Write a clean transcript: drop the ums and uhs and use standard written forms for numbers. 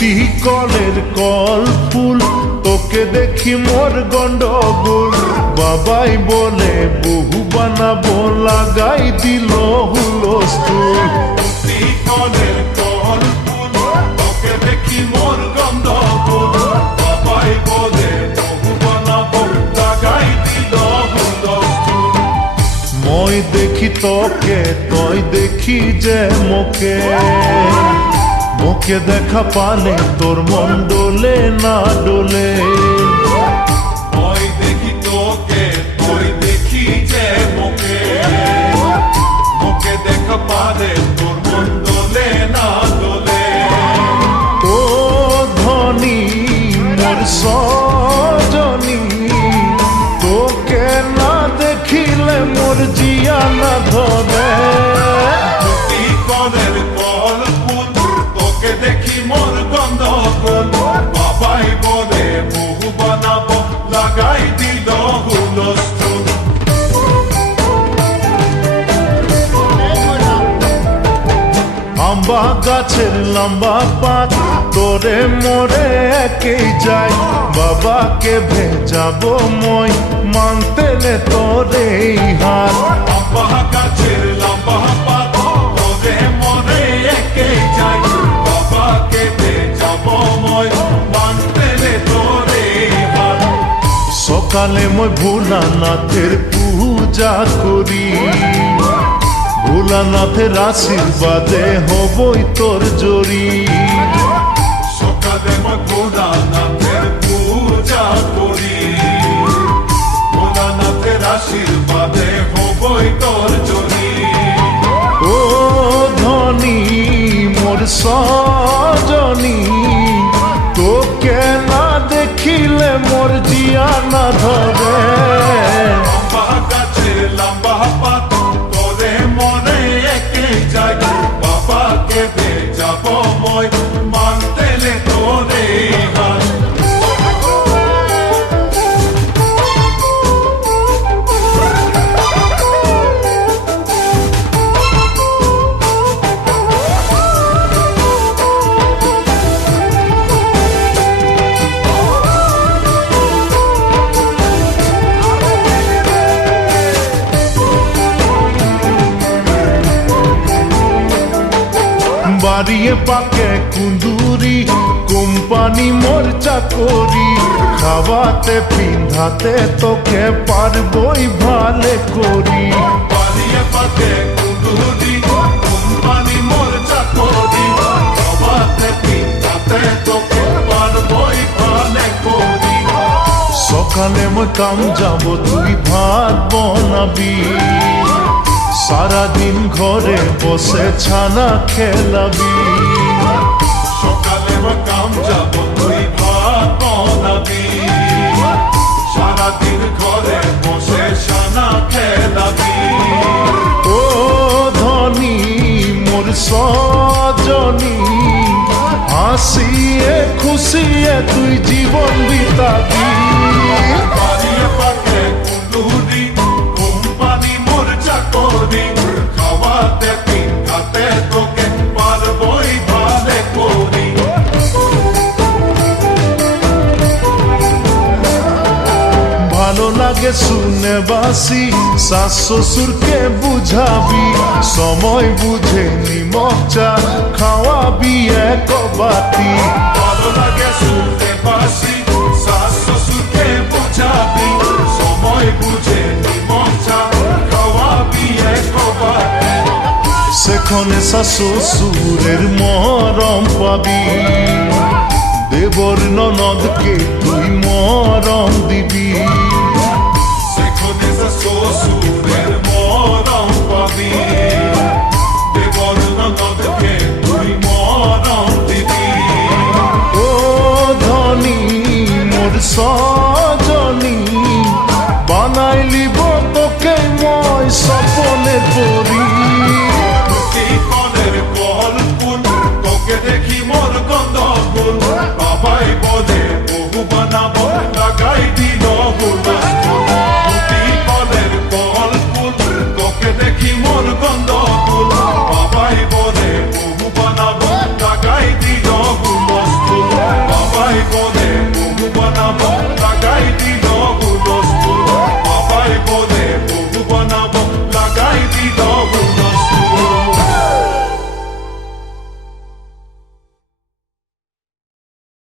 টুটি কলের কল ফুল, তোকে দেখি মোর গন্ডগোল। বাবাই বলে বহু বানাবো, লাগাই দিল হুলস্থুল। টুটি কলের কল ফুল, তোকে দেখি মোর গন্ডগোল। বাবাই বলে বহু বানাবো, লাগাই দিল হুলস্থুল। মই দেখি তোকে, তই দেখি যে মোকে, মোকে দেখা পালে তোর মন ডোলে না ডোলে। মই দেখি তোকে, তুই দেখি যে মোকে, মোকে দেখা পালে তোর মন দোলে না দোলে। ও ধনী মোর সজনী, তোকে না দেখিলে মোর জিয়া না ধরে। টুটি কলের কল ফুল, তোকে দেখি মোর গন্ডগোল। বাবাই বলে বহু বানাবো, লাগাই দিল হুলস্থুল। আম্বা গাছের লম্বা পাত, তোরে মোরে একেই যায়। বাবাকে ভেজাবো মই, মানতেলে তোরে হাত। আম্বা গাছের লম্বা পাত, তোরে মরে একে যাই। বাবাকে ভেজাবো মই, মানতেলে তোরে হাত। সকালে মই ভোলানাথের পূজা করি, ভোলানাথের আশীর্বাদে হবই তোর জড়ি। সকালে মই ভোলানাথের পূজা করি, ভোলানাথের আশীর্বাদে হবই তোর জড়ি। ও ধনী মোর সজনী, তোকে না দেখিলে মোর জিয়া না ধরে। আম্বা গাছের লম্বা পাত, তোরে মরে একে যাই। বাবাকে ভেজাবো মই, মানতেলে তোরে হাত। বাড়িয়ে পাকে কুন্দুরি, কোম্পানি মোর চাকরি। খাওয়াতে পিন্ধাতে তোকে পারবই ভালে করি। বাড়িয়ে পাকে কুন্দুরি, কোম্পানি মোর চাকরি। খাওয়াতে পিন্ধাতে তোকে পারবই ভালে করি। সকালে মই কাম যাব, তুই ভাত বনাবি। সারাদিন ঘরে বসে ছানা খেলাবি। সকালে মই কাম যাব, তুই ভাত বনাবি। সারাদিন ঘরে বসে ছানা খেলাবি। ও ধনী মোর সজনী, হাসিয়ে খুশিয়ে তুই জীবন বিতাবি। বাড়িয়ে পাকে কুন্দুরি, কোম্পানি মোর চাকরি। খাওয়াতে পিন্ধাতে তোকে পারবই ভালে করি। ভালো লাগে শুনে বাসি, শাশ শ্বশুরকে বুঝাবি। সময় বুঝে নিমক চা খাওয়াবি এক বাতি। ভালো লাগে শুনতে বাসি, শাশ শ্বশুরকে বুঝাবি। সময় বুঝে নিমক চা খাওয়াবি এক বাটি। সেখানে শাশ শ্বশুরের মরম পাবি। দেবর ননদকে তুই মরম দিবি। সেখানে শ্বশুর